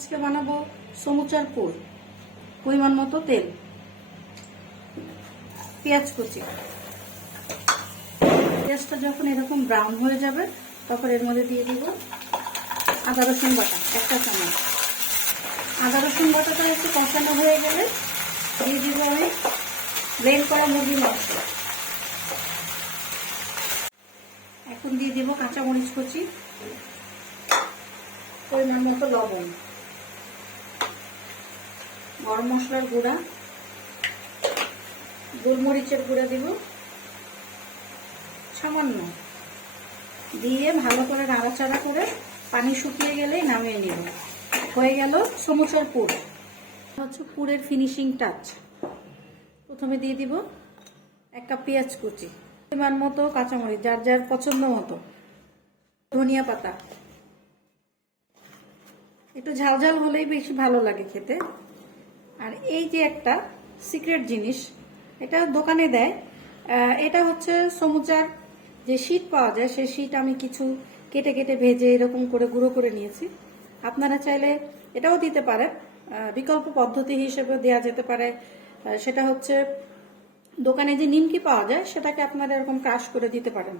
আজকে বানাবো সমুচার পুর। পরিমাণ মতো তেল, পেঁয়াজ কুচি। পেঁয়াজটা যখন এরকম ব্রাউন হয়ে যাবে তখন এর মধ্যে দিয়ে দিব আদা রসুন বাটা 1 চামচ। আদা রসুন বাটাটা একটু কষানো হয়ে গেলে দিয়ে দিব আমি ব্লেন্ড করা মুরগির মাংস। এখন দিয়ে দিব কাঁচামরিচ কুচি, পরিমাণ মতো লবণ, গরম মশলার গুঁড়া, গোলমরিচের গুঁড়া দিব সামান্য, দিয়ে ভালো করে নাড়াচাড়া করে পানি শুকিয়ে গেলেই নামিয়ে নিব। হয়ে গেল সমুচার পুর। হচ্ছে পুরের ফিনিশিং টাচ। প্রথমে দিয়ে দিব 1 কাপ পেঁয়াজ কুচি, পরিমাণ মতো কাঁচামরিচ, যার যার পছন্দ মতো, ধনিয়া পাতা। একটু ঝাল ঝাল হলেই বেশি ভালো লাগে খেতে। আর এই যে একটা সিক্রেট জিনিস, এটা দোকানে দেয়, এটা হচ্ছে সমুচার যে শীট পাওয়া যায়, সেই শীট আমি কিছু কেটে কেটে ভেজে এরকম করে গুঁড়ো করে নিয়েছি। আপনারা চাইলে এটাও দিতে পারেন, বিকল্প পদ্ধতি হিসেবে দেওয়া যেতে পারে। সেটা হচ্ছে দোকানে যে নিমকি পাওয়া যায় সেটাকে আপনারা এরকম ক্রাশ করে দিতে পারেন।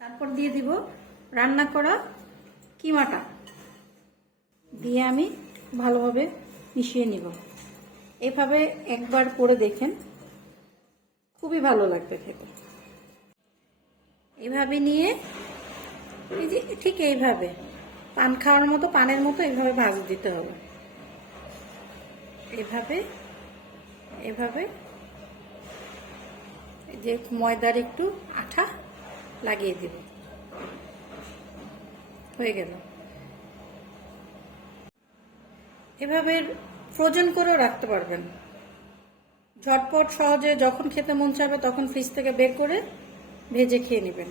তারপর দিয়ে দিব রান্না করা কিমাটা, দিয়ে আমি ভালোভাবে মিশিয়ে নিব। এভাবে একবার করে দেখেন, খুবই ভালো লাগবে খেতে। এভাবে নিয়ে এই যে ঠিক এইভাবে পান খাওয়ার মতো, পানের মতো এইভাবে ভাজ দিতে হবে। এভাবে এভাবে যে ময়দার একটু আঠা লাগিয়ে দিব। হয়ে গেল। এভাবে ফ্রোজেন করেও রাখতে পারবেন। ঝটপট সহজে যখন খেতে মন চাবে তখন ফ্রিজ থেকে বের করে ভেজে খেয়ে নেবেন।